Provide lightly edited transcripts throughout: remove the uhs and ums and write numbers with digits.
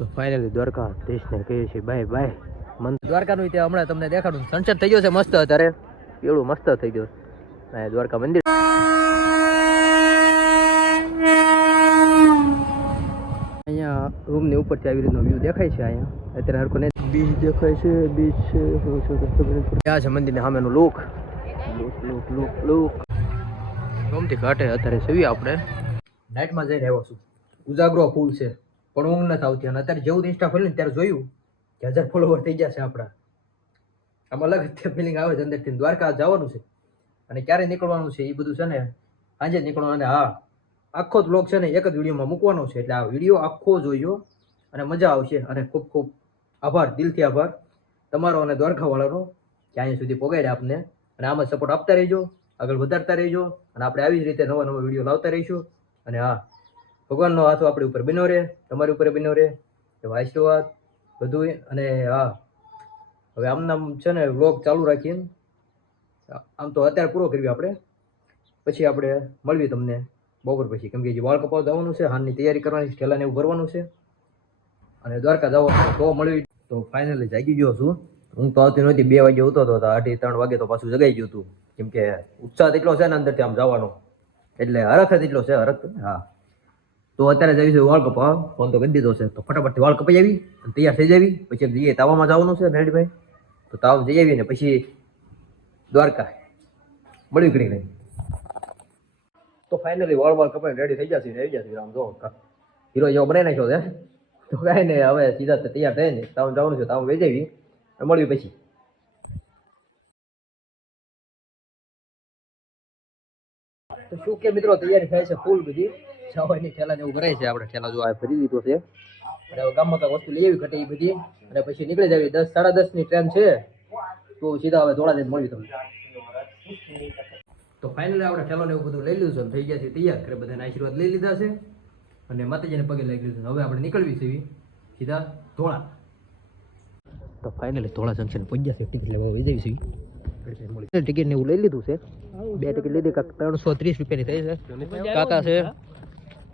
તો ફાઇનલી દ્વારકા દેશને કહીએ છીએ બાય બાય. મન દ્વારકાનું ત્યાં હમણાં તમને દેખાડું સનસેટ થઈ ગયો છે મસ્ત. અત્યારે એવડું મસ્ત થઈ ગયું દ્વારકા મંદિર. અહીંયા રૂમની ઉપરથી આવી રીતનો વ્યૂ દેખાય છે. અહીંયા અત્યારે હરકો ને બીચ દેખાય છે. બીચ છે ત્યાં છે મંદિરની સામેનું લુક. ગમતી ઘાટે અત્યારે સેવી આપણે નાઇટમાં જઈને આવ્યો છું. ઉજાગરો ફૂલ છે પણ ઊંઘ નથી આવતી. અને અત્યારે જેવું ઇન્સ્ટા ખોલ્યું ને ત્યારે જોયું કે 1000 ફોલોવર થઈ ગયા છે આપણા. આમ અલગ જ ફિલિંગ આવે છે અંદરથી. દ્વારકા જવાનું છે અને ક્યારે નીકળવાનું છે એ બધું છે ને સાંજે નીકળવાનું. અને હા, આખો જ બ્લોગ છે ને એક જ વિડીયોમાં મૂકવાનો છે. એટલે આ વિડીયો આખો જોઈજો અને મજા આવશે. અને ખૂબ ખૂબ આભાર, દિલથી આભાર તમારો અને દ્વારકાવાળાનો કે અહીંયા સુધી પહોંચાડ્યા આપને. અને આમ જ સપોર્ટ આપતા રહીજો, આગળ વધારતા રહીજો. અને આપણે આવી જ રીતે નવા નવા વિડીયો લાવતા રહીશું. અને હા, ભગવાનનો હાથ આપણી ઉપર બન્યો રહે, તમારી ઉપર બન્યો રહે, એવા આશીર્વાદ બધું. અને હા, હવે આમનામ છે ને વ્લોગ ચાલુ રાખીને આમ તો અત્યારે પૂરો કરવી આપણે, પછી આપણે મળવી તમને બપોર પછી. કેમ કે જે વાળ કપાવ જવાનું છે, હાલની તૈયારી કરવાની, ઠેલાને એવું ભરવાનું છે અને દ્વારકા જવાનું તો મળવી. તો ફાઇનલી જાગી ગયો છું. હું તો આવતી નહોતી, 2 વાગે ઉતો હતો, 2:30 વાગે તો પાછું જગાઈ ગયું હતું. કેમ કે ઉત્સાહ એટલો છે ને અંદરથી આમ જવાનો, એટલે હરખ જ એટલો છે. હરખ હા. તો અત્યારે જઈ છે વાળ કપાવ. ફોન તો કરી દીધો છે તો ફટાફટથી વાળ કપાઈ આવી અને તૈયાર થઈ જાવી. પછી જઈએ તાવામાં જવાનું છે રેડીભાઈ. તો તાવ જઈ આવી ને પછી દ્વારકા મળ્યું કરી નહીં. તો ફાઇનલી વાળ કપાઈને રેડી થઈ જશે. આવી જશે આમ જો હીરો જેવો બનાવી નાખ્યો છે. તો કાંઈ નહીં, હવે સીધા તૈયાર થાય ને તાવ જવાનું છે. તાવ લઈ જાવી મળ્યું પછી. તો શું કે મિત્રો, તૈયારી થાય છે ફૂલ બધી. જવાની ઠેલા ને એવું ભરાય છે. આપણે ઠેલા જો આ ભરી દીધો છે. અને હવે ગામમાં કાંઈ વસ્તુ લઈ આવી ઘટે એ બધી. અને પછી નીકળી જાવી. 10 સાડા 10 ની ટ્રેન છે. તો સીધા હવે ધોળા જઈને મળવી તમને. તો ફાઇનલી આપણે ઠેલો ને એવું બધું લઈ લીધું છે. થઈ ગયા છે તૈયાર. ઘરે બધાને આશીર્વાદ લઈ લીધા છે અને માતાજીને પગે લાગી લીધું. હવે આપણે નીકળવી છે સીધા ધોળા. તો ફાઇનલી ધોળા જંકશન પહોંચ્યા છે. ટિકિટ લેવા જઈ જઈશું. ટિકિટ ને એવું લઈ લીધું છે. 2 ટિકિટ લીધી. 330 રૂપિયાની થઈ છે. કાકા છે,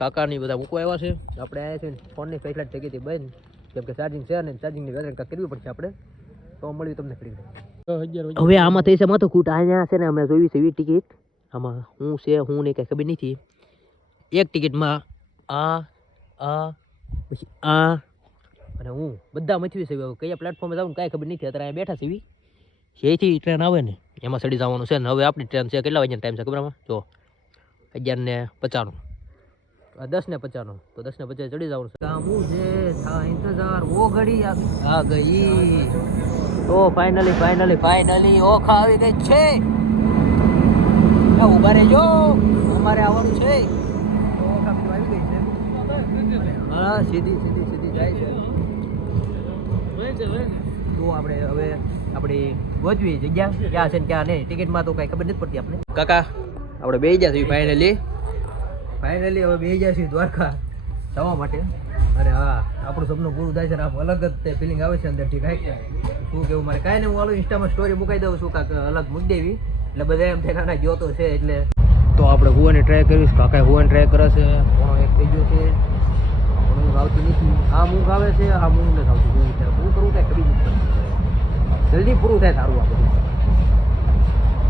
કાકાની બધા મૂકવા આવ્યા છે. આપણે આવ્યા છે ફોનની ફેસલાઇટ થઈ ગઈ હતી બંધ. કેમ કે ચાર્જિંગ છે ને ચાર્જિંગની વ્યવસ્થા કરવી પડશે આપણે. તો મળ્યું તમને ફ્રી. હવે આમાં થઈ છે માથું કૂટ. અહીંયા છે ને અમે જોઈ છે એવી ટિકિટ. આમાં હું છે હું નહીં કાંઈ ખબર નથી. એક ટિકિટમાં પછી અને હું બધા મથવી છે. કયા પ્લેટફોર્મે જવું કાંઈ ખબર નથી. અત્યારે અહીંયા બેઠા છે એવી. જેથી ટ્રેન આવે ને એમાં ચડી જવાનું છે. ને હવે આપણી ટ્રેન છે કેટલા વાગ્યાનો ટાઈમ છે ખબર આમાં જો 11:95. 10:50. તો 10:50 ચડી જવાનું છે. કામું છે થા ઇંતજાર વો ઘડી આ ગઈ. તો ફાઇનલી ઓખા આવી ગઈ છે. ઉભા રહેજો, અમારે આવવાનું છે. ઓખા આવી ગઈ છે. હા, સીધી જાય છે. તો આપણે હવે આપણી ગોજવી જગ્યા ક્યાં છે ને ક્યાં નહીં. ટિકિટમાં તો કાંઈ ખબર નથી પડતી આપણે. કાકા આપણે બેસી ગયા છીએ ફાઇનલી હવે બેસી ગયા છીએ દ્વારકા જવા માટે. અરે હા, આપણું સપનું પૂરું થાય છે ને આમ અલગ જ ફિલિંગ આવે છે અંદરથી. કાંઈક શું કેવું મારે કાંઈ નહીં. હું આલું ઇન્સ્ટામાં સ્ટોરી મૂકાઈ દઉં છું કાંઈક અલગ મૂકી દેવી. એટલે બધા એમ થાય નાના ગયો તો છે એટલે. તો આપણે હુવાની ટ્રાય કરીશ. કાકા હુવાની ટ્રાય કરે છે. કોણો એક થઈ ગયો છે. ઊંઘ આવતી નથી. આ ઊંઘ આવે છે, આ ઊંઘ નથી આવતી. હું કરું કાંઈ ખબર નથી. જલ્દી પૂરું થાય સારું. આ બધું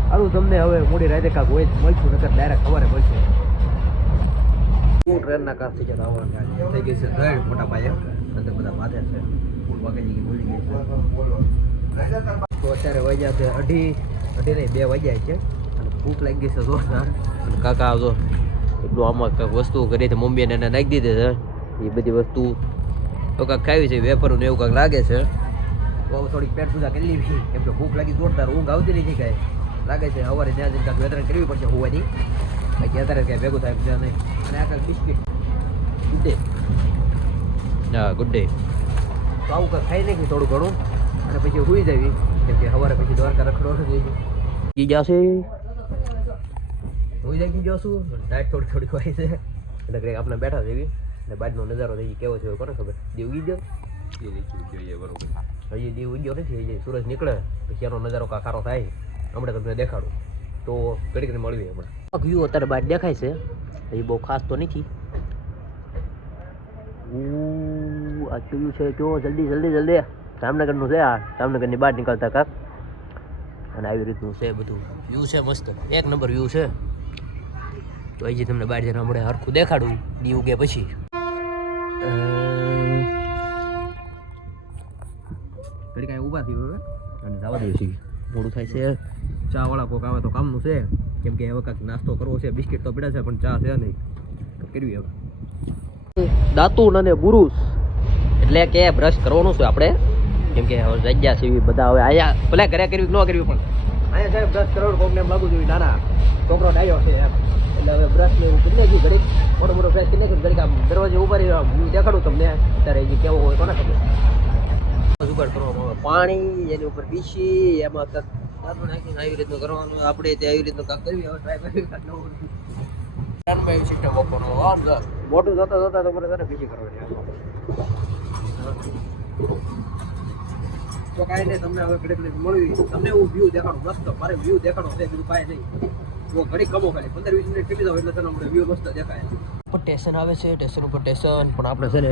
સારું. તમને હવે મોડી રાતે કાંક હોય મળશું, નકર ડાયરેક્ટ સવારે મળશે. ટ્રેનના કામ થઈ ગયા આવવાનું થઈ ગઈ છે ગેડ મોટા પાયે. અંદર બધા માથે છે. ફૂલ વાગી બોલી ગઈ છે. તો અત્યારે વાગ્યા છે 2:30 વાગ્યા છે. અને ભૂખ લાગી ગઈ છે જોરદાર. અને કાકા આવજો એટલું આમાં કાંઈક વસ્તુ ઘરેથી મમ્મીને એને નાખી દીધી છે. એ બધી વસ્તુ તો કાંઈક ખાવી છે, વેફરું ને એવું કાંઈક લાગે છે. તો થોડીક પેટ પૂજા કરી લેવી. કેમ કે ભૂખ લાગી જોરદાર. ઊંઘ આવતી નથી કાંઈ લાગે છે. સવારે ત્યાં જઈને કાંઈક વેતરણ કરવી પડશે હોવાની. બાકી અત્યારે ક્યાંય ભેગું થાય છે નહીં. અને આ કાંઈક બિસ્કિટ ગુડ ડે. હા, ગુડ ડે. તો આવું કાંઈક ખાઈ નાખ્યું થોડું ઘણું અને પછી સૂઈ જવી. કેમ કે સવારે પછી દ્વારકા રખડો થઈ જશે. હું જાગી ગયો છું. ટાઈટ થોડી હોય છે એટલે કંઈક આપણે બેઠા છે એવી. અને બાજનો નજારો થઈ કેવો છે કોને ખબર. દીવ ઉગી ગયો હજી દીવ ઉગ્યો નથી. હજી સૂરજ નીકળે પછી એનો નજારો કાકારો થાય. હમણાં તમને દેખાડું. તો ઘડીક મળવી હમણાં. વ્યૂ અત્યારે બહાર દેખાય છે. હજી બહુ ખાસ તો નથી. આ વ્યૂ છે જો જલ્દી જામનગરનું છે. આ જામનગરની બહાર નીકળતા કાક અને આવી રીતનું છે બધું. વ્યૂ છે મસ્ત, એક નંબર વ્યૂ છે. તો હજી તમને બહાર જઈને હમણાં હરખું દેખાડું દી ઉગે પછી. ઘડી કાંઈ ઊભા થયું હવે અને જવા દઈએ છીએ. મોડું થાય છે. ચા વાળા કોક આવે તો કામનું છે, કેમ કે હવે કાંઈક નાસ્તો કરવો છે. બિસ્કિટ તો પડ્યા છે પણ ચા છે નહીં, તો કરવી હવે. દાંતુન અને બુરુસ એટલે કે બ્રશ કરવાનું છે આપણે, કેમ કે હવે જગ્યા છે એવી બધા. હવે અહીંયા ભલે ઘરે કરવી ન કરવી પણ અહીંયા સાહેબ બ્રશ કરવાનું કોઈને એમ લાગુ જોઈએ નાના છોકરો ડાયો છે એમ. એટલે હવે બ્રશ ને એવું કરી નાખ્યું ઘડીક, મોટો બ્રશ કરી નાખ્યું ઘડીક. આમ દરવાજે ઉભા રહી દેખાડું તમને અત્યારે જે કેવો હોય કોને ખબર. ઉગાડ કરવાનું હવે પાણી એની ઉપર પીસી એમાં કાંક નાખીને આવી રીતનું કરવાનું. આપણે તે આવી રીતનું કાંક કરવી. હવે ટ્રાય કરવી સિસ્ટમ વાપરવાનું. મોટું જોતા તો મને પીસી કરવાની. તો કાંઈ નહીં, તમને હવે ઘડીક મળવી. તમને એવું વ્યૂ દેખાડું મસ્ત. મારે વ્યૂ દેખાડો છે, બીજું કાંઈ નહીં. તો ઘડીક કમો ખાલી 15-20 મિનિટ ટીપી જાવ એટલે તમને વ્યૂ મસ્ત દેખાય. ઉપર સ્ટેશન આવે છે, સ્ટેશન ઉપર સ્ટેશન પણ આપણે છે ને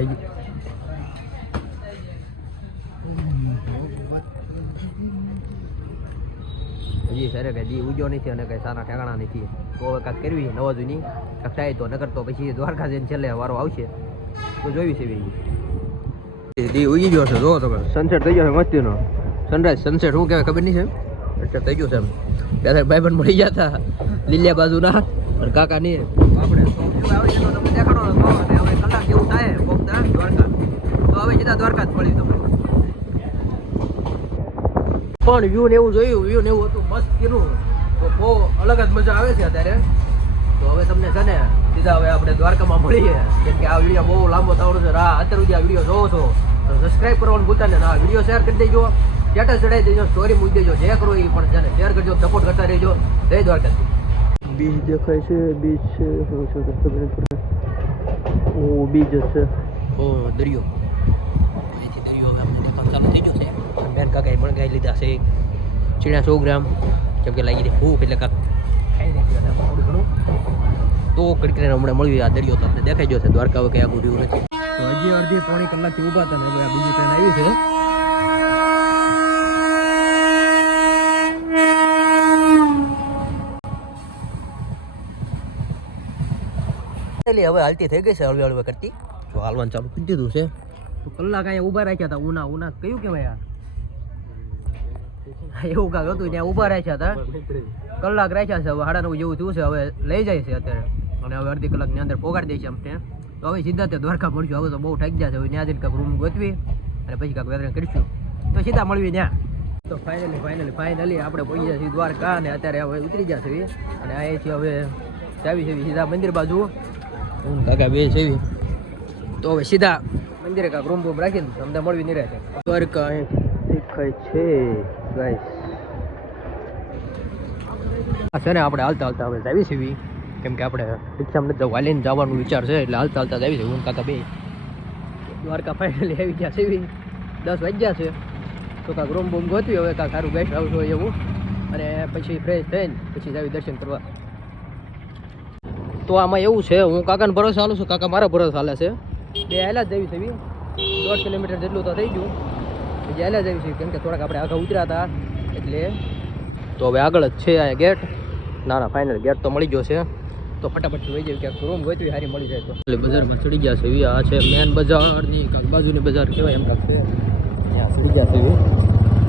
હજી સર કે હજી ઉજ્યો નથી અને કંઈ સારા ઠેકાણા નથી. તો હવે કાંઈક કરવી નવા જૂની કાંઈક થાય તો, નકર તો પછી દ્વારકા જઈને છેલ્લે વારો આવશે તો જોયું છે. દી ઉગી ગયો છે, જોવો તમે સનસેટ થઈ ગયો છે મસ્તીનો. સનરાઈઝ સનસેટ શું કહેવાય ખબર નહીં છે. સનસેટ થઈ ગયું છે એમ. ત્યારે ભાઈબંધ મળી ગયા હતા લીલિયા બાજુના અને કાકા ની આપણે તમને દેખાડો હતો. અને હવે કલાક જેવું થાય પહોંચતા દ્વારકા, તો હવે સીધા દ્વારકા જ પડી તમે. પણ વ્યૂ ને એવું જોયું, વ્યૂ ને એવું હતું મસ્ત કીધું તો બહુ અલગ જ મજા આવે છે અત્યારે. તો હવે તમને છે ને સીધા હવે આપણે દ્વારકામાં મળીએ, કેમ કે આ વિડીયો બહુ લાંબો થવાનો છે. અત્યારે સુધી આ વિડીયો જોવો છો તો સબસ્ક્રાઈબ કરવાનું ભૂલતા ને. આ વિડીયો શેર કરી દેજો, સ્ટેટસ ચડાવી દેજો, સ્ટોરી મૂકી દેજો, જે કરો એ પણ છે ને શેર કરજો, સપોર્ટ કરતા રહેજો. જય દ્વારકા. બીચ દેખાય છે, બીચ છે ઓ બીચ છે. ઓ દરિયો, અહીંથી દરિયો હવે અમને દેખાવાનું ચાલુ થઈ ગયો છે. બેન કાકાએ મણગાઈ લીધા છે ચીણા 100 ગ્રામ, કેમ કે લાગી દે ભૂખ એટલે કાંક ખાઈ નાખ્યું થોડું ઘણું. તો કડકરીને હમણાં મળ્યું. આ દરિયો તો આપણે દેખાઈ ગયો છે. દ્વારકા હવે કંઈ આગું રહ્યું નથી. તો હજી અડધી પોણી કલાકથી ઊભા હતા ને હવે આ બીજી ટ્રેન આવી છે. હવે હાલતી થઈ ગઈ છે હળવે કરતી. જો હાલવાનું ચાલુ કરી દીધું છે. તો કલાક અહીંયા ઊભા રાખ્યા હતા. ઉના કયું કહેવાય એવું કાંક હતું, ત્યાં ઊભા રાખ્યા હતા. કલાક રાખ્યા છે. હવે 9:30 જેવું થયું છે. હવે લઈ જાય છે અત્યારે અને હવે અડધી કલાકની અંદર પોગાડી દે છે અમને. તો હવે સીધા તે દ્વારકા મળશું. હવે તો બહુ થાકી ગયા છે. હવે ત્યાં જઈને કાંઈક રૂમ ગોતવી અને પછી કાંઈક વેતરણ કરીશું તો સીધા મળવી ત્યાં. તો ફાઇનલી આપણે પહોંચી ગયા છીએ દ્વારકા અને અત્યારે હવે ઉતરી ગયા છે અને અહીંયાથી હવે જાવી છે સીધા મંદિર બાજુ. હું કાકા બે છે તો હવે સીધા મંદિરે કાંઈક રૂમ બૂમ રાખીને અમને મળવી નહીં રહે છે. દ્વારકા અહીંયાથી દેખાય છે ગાઈસ. છે ને આપણે હાલતા હવે જાવી છીએ, કેમ કે આપણે રિક્ષામાં નથી વાલીને જવાનું વિચાર છે એટલે હાલતા જાવી છે. હું કાકા બે દ્વારકા ફાઇનલી આવી ગયા છે. 10 વાગ્યા છે. તો કાંઈક રૂમ બૂમ ગોતવી હવે, કાંઈક સારું ગેસ્ટ હાઉસ હોય એવું, અને પછી ફ્રેશ થઈને પછી જાવી દર્શન કરવા. તો આમાં એવું છે, હું કાકાને ભરોસે હાલું છું, કાકા મારા ભરોસે હાલે છે. બે હાલ્યા જ જવી છે 1.5 કિલોમીટર જેટલું તો થઈ ગયું. બીજી હાલ્યા જવી છે, કેમ કે થોડાક આપણે આગળ ઉતર્યા હતા એટલે. તો હવે આગળ જ છે આ ગેટ. ના ફાઇનલ ગેટ તો મળી ગયો છે. તો ફટાફટ લઈ જાય ક્યાંક રૂમ ગોતવી સારી મળી જાય તો. એટલે બજારમાં ચડી ગયા છે. આ છે મેન બજારની કાંઈક બાજુની બજાર કહેવાય એમ લાગશે. ત્યાં ચડી ગયા છે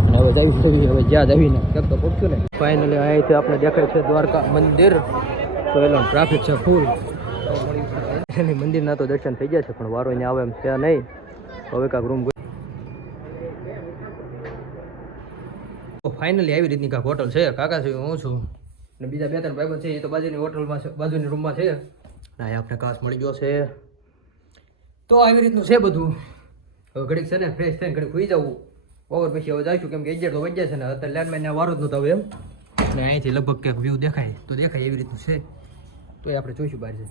અને હવે જાવી છે. હવે જ્યાં જાવીને ક્યાંક તો પહોંચ્યું ને. ફાઇનલી અહીંથી આપણે દેખાય છે દ્વારકા મંદિર. તો એનો ટ્રાફિક છે ફૂલ. એની મંદિરના તો દર્શન થઈ ગયા છે પણ વારો અહીંયા આવે એમ છે નહીં. હવે કાંઈક રૂમ તો ફાઇનલી આવી રીતની કાંઈક હોટલ છે. કાકા છે, હું છું અને બીજા 2-3 ભાઈબંધ છે. એ તો બાજુની હોટલમાં છે, બાજુની રૂમમાં છે. ના આપણે કાસ મળી ગયો છે. તો આવી રીતનું છે બધું. હવે ઘડીક છે ને ફ્રેશ થઈને ઘડીક સુઈ જવું. ઓવર પછી હવે જઈશું, કેમ કે 11 તો વાગ્યા છે ને અત્યારે લેન્ડમાઇનના વારો જ નહોતો હવે એમ. અને અહીંથી લગભગ ક્યાંક વ્યૂ દેખાય તો દેખાય એવી રીતનું છે. તો એ આપણે જોઈશું બહાર છે.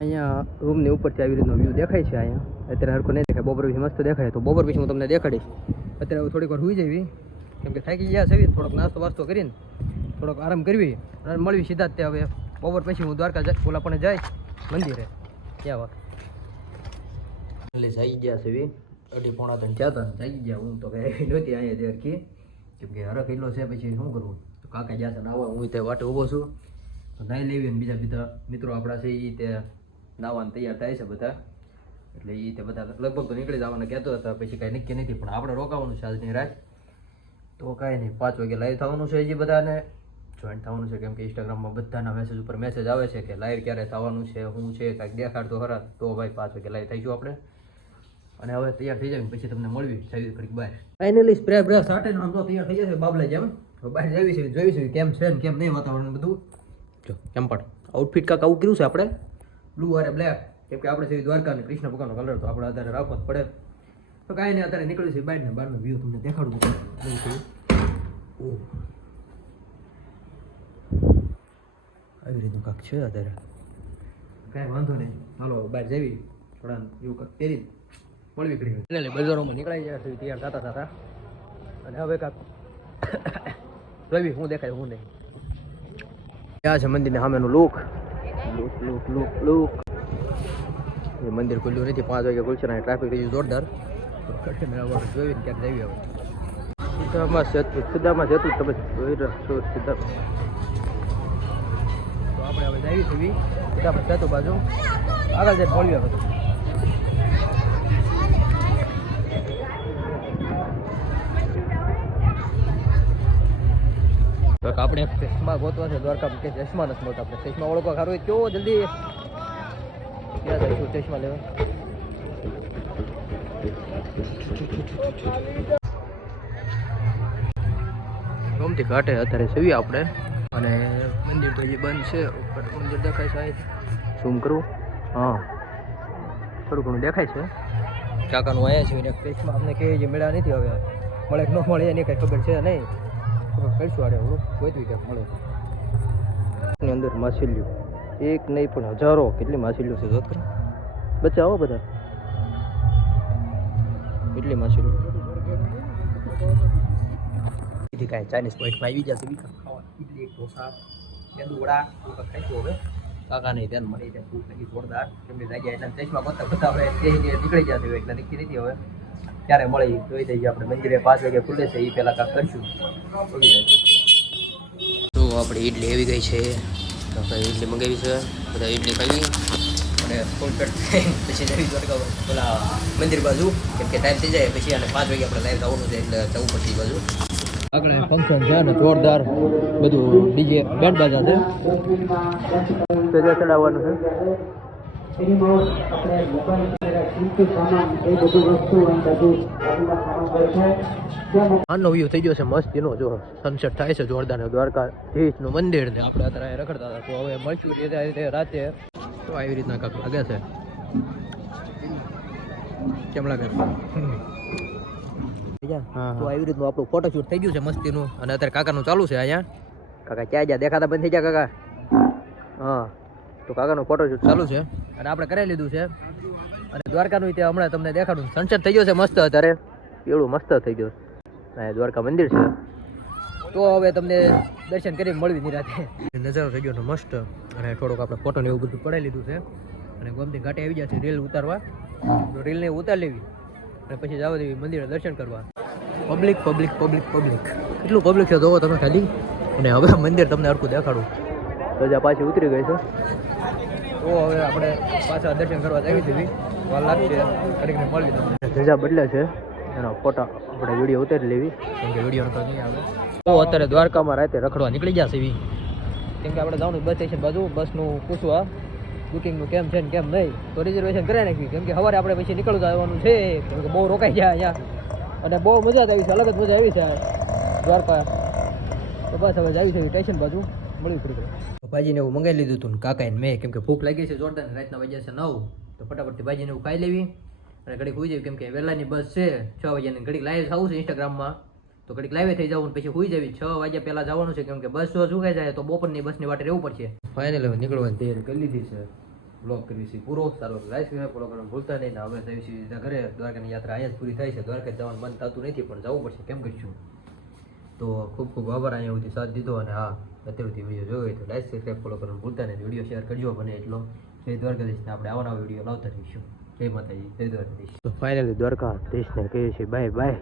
અહીંયા રૂમની ઉપરથી આવી રીતનો વ્યૂ દેખાય છે. અહીંયા અત્યારે હરખું નહીં દેખાય. બપોર પછી મસ્ત દેખાય. તો બપોર પછી હું તમને દેખાડીશ. અત્યારે હવે થોડીક વાર સુઈ જવી, કેમ કે થાકી ગયા છે. થોડોક નાસ્તો વાસ્તો કરીને થોડોક આરામ કરવી અને મળવી સીધા જ તે. હવે બપોર પછી હું દ્વારકા ઓલા પણ જાય મંદિરે. ક્યાં વાત એટલે જઈ ગયા છે. 2:45 થયા હતા જાગી ગયા. હું તો કઈ નહોતી અહીંયા ત્યાર કેમ કે હરખ એટલો છે પછી શું કરવું. તો કાકા જ્યાં છે નાવા, હું તે વાટે ઊભો છું. તો નાઈ લેવી અને બીજા મિત્રો આપણા છે એ તે નાવાને તૈયાર થાય છે બધા. એટલે એ તે બધા લગભગ તો નીકળી જવાના કહેતો હતા, પછી કાંઈ નક્કી નથી. પણ આપણે રોકાવાનું છે આજની રાત. તો કાંઈ નહીં, 5 વાગે લાઈવ થવાનું છે. હજી બધાને જોઈન્ટ થવાનું છે કેમ કે ઇન્સ્ટાગ્રામમાં બધાના મેસેજ ઉપર મેસેજ આવે છે કે લાઈવ ક્યારે થવાનું છે, શું છે, કાંઈક દેખાડતો ખરા. તો ભાઈ 5 વાગે લાઈવ થઈશું આપણે. અને હવે તૈયાર થઈ જાય પછી તમને મળવી સાવી ઘડીક બહાર. ફાઇનલી સ્પ્રે બ્રે સાટે આમ તો તૈયાર થઈ જશે બાબલા જેમ. બહાર જવી છે, જોઈશું કેમ છે ને કેમ નહીં વાતાવરણ બધું. જો કેમ પણ આઉટફિટ કાંક આવું કર્યું છે આપણે, બ્લુ અને બ્લેક. કેમ કે આપણે છે દ્વારકા અને કૃષ્ણ ભગવાનનો કલર, તો આપણે અત્યારે રાખવો જ પડે. તો કાંઈ નહીં, અત્યારે નીકળ્યું છે બહાર ને બહારનો વ્યૂ તમને દેખાડું. આવી રીતનું કાંક છે અત્યારે. કાંઈ વાંધો નહીં, હાલો બહાર જવી થોડા એવું કાંક પહેરી મળવી કરી. એટલે બજારોમાં નીકળાઈ જાય છે તૈયાર થતા. અને હવે કાંક રવિ હું દેખાય હું નહીં. ત્યાં છે મંદિરની સામેનું લુક. એ મંદિર ખુલ્યું નથી, 5 વાગે ખુલશે ને ટ્રાફિક થઈ ગયું જોરદાર. જોઈને ક્યાંક જઈએ હવે. સીધામાં જતું તમે જોઈ રહ્યો છો સીધા. તો આપણે હવે જઈએ છીએ સીધા જતું બાજુ આગળ જઈને બોલવી બધું. આપણે ચશ્મા ગોતવા છે દ્વારકામાં, કે ચશ્મા નથી મળતા. આપણે ચશ્મા ઓળખવા સારું હોય કેવો જલ્દી ક્યાં જઈશું ચશ્મા લેવા. ગમતી ઘાટે અત્યારે સેવી આપણે. અને મંદિર તો હજી બંધ છે. ઉપર મંદિર દેખાય છે, ઝૂમ કરું. હા થોડું ઘણું દેખાય છે. કાકાનું આવ્યા છે એને ચશ્મા અમને કે જે મળ્યા નથી. હવે મળે કે ન મળે એની કંઈ ખબર છે નહીં. કહીશું અરે હું ગોતવી ક્યાંક મળે. એની અંદર માછલીઓ એક નહીં પણ હજારો, કેટલી માછલીઓ છે જોત બચ્ચા આવો બધા, કેટલી માછલીઓ. બીજી કાંઈ ચાઇનીઝ પોઈન્ટમાં આવી જશે ખાવા, ઇડલી ઢોસા મેંદુવડા ખાઈશું હવે. કાકા નહીં ધ્યાન મળી જાય, ભૂખ લાગી જોરદાર. કેમ કે જાગ્યા એટલા ચશ્મા બધા આપણે નીકળી જશે એટલે નક્કી નથી હવે ક્યારે મળી. જોઈ દઈએ આપણે મંદિરે 5 વાગે ખુલે છે એ પહેલાં કાંક કરશું. તો આપણે ઈડલી આવી ગઈ છે, આપણે ઈડલી મંગાવી છે. બધા ઈડલી ખાવી અને ફૂલ પેટ પછી જવી દ્વારકા પેલા મંદિર બાજુ. કેમ કે ટાઈમ થઈ જાય પછી અને 5 વાગે આપણે લાઈવ જવાનું છે એટલે જવું પડશે એ બાજુ. આગળ ફંક્શન છે ને જોરદાર બધું ડીજે બેન્ડ બાજા છે. તો જે ચડાવવાનું છે આનો વ્યૂ થઈ ગયો છે મસ્ત. એનો જો સનસેટ થાય છે જોરદાર. દ્વારકાધીશનું મંદિર ને આપણે અત્યારે રખડતા હતા. તો હવે મળશું રીતે રાતે. તો આવી રીતના કાંક લાગે છે. કેમ લાગે છે? તો આવી રીતનું આપણું ફોટોશૂટ થઈ ગયું છે મસ્તીનું. અને અત્યારે કાકાનું ચાલુ છે અહીંયા. કાકા ક્યાં ગયા દેખાતા બંધ થઈ ગયા કાકા? હા તો કાકાનું ફોટોશૂટ ચાલુ છે અને આપણે કરી લીધું છે. અને દ્વારકાનું તે હમણાં તમને દેખાડું. સનસેટ થઈ ગયો છે મસ્ત અત્યારે, એવડું મસ્ત થઈ ગયું. દ્વારકા મંદિર છે. તો હવે તમને દર્શન કરી મળવી નિરાતે. નજારો થઈ ગયો મસ્ત. અને થોડુંક આપણે ફોટો ને એવું બધું પડાવી લીધું છે. અને ગોમતી ઘાટે આવી જાય છે રીલ ઉતારવા. તો રીલને ઉતાર લેવી અને પછી જવા દેવી મંદિરે દર્શન કરવા. પબ્લિક કેટલું પબ્લિક છે જોવો તમે ખાલી. અને હવે મંદિર તમને હરખું દેખાડું. રજા પાછી ઉતરી ગઈ છે. તો હવે આપણે પાછા દર્શન કરવા જવી દેવી. વાર લાગશે કરીને મળવી તમને. રજા બદલે છે એનો ફોટા આપણે વિડીયો ઉતારી લેવી. કેમ કે વિડીયો નકર નહીં આવે. તો અત્યારે દ્વારકામાં રાતે રખડવા નીકળી જશે એવી. કેમ કે આપણે જવાનું બસ સ્ટેશન બાજુ. બસનું પૂછવા બુકિંગનું કેમ છે ને કેમ નહીં. તો રિઝર્વેશન કરાવી નાખ્યું. કેમ કે સવારે આપણે પછી નીકળવું આવવાનું છે. કેમ કે બહુ રોકાઈ જાય અહીંયા અને બહુ મજા જ આવી છે, અલગ જ મજા આવી છે દ્વારકા. તો બસ હવે જાવી છે સ્ટેશન બાજુ મળવી પડી ગઈ. ભાજીને એવું મંગાવી લીધું હતું કાકાને મેં. કેમ કે ભૂખ લાગી છે જોરદાર. રાતના વાગ્યા છે 9. તો ફટાફટથી ભાજીને એવું ખાઈ લેવી અને ઘડીક હોઈ જાય. કેમ કે વહેલાની બસ છે 6 વાગ્યાની. ઘડીક લાઈવ થવું છે ઇન્સ્ટાગ્રામમાં. તો ઘડીક લાઈવે થઈ જવું પછી હોઈ જવી. 6 વાગ્યા પહેલાં જવાનું છે. કેમ કે બસ જો સુકાઈ જાય તો બપોરની બસની વાટે રહેવું પડશે. ફાઇનલ હવે નીકળવાની તૈયારી કરી લીધી છે. બ્લોગ કરવી છે પૂરો. સારો લાઈફ ફોલો કરવાનું ભૂલતા નહીં. હવે જઈએ છીએ ઘરે. દ્વારકાની યાત્રા અહીંયા જ પૂરી થાય છે. દ્વારકા જવાનું મન થતું નથી પણ જવું પડશે. કેમ કરીશું? તો ખૂબ ખૂબ આભાર અહીંયા સુધી સાથ દીધો. અને હા અત્યાર સુધી વિડીયો જોયો હોય તો લાઈક સબસ્ક્રાઈબ ફોલો કરવાનું ભૂલતા નહીં. વિડીયો શેર કરજો બને એટલો. જય દ્વારકાધીશને આપણે આવા નવા વિડીયો લાવતા રહીશું. જય માતાજી, જય દ્વારકાધીશ. તો ફાઇનલી દ્વારકાધીશને કહીએ છીએ બાય બાય.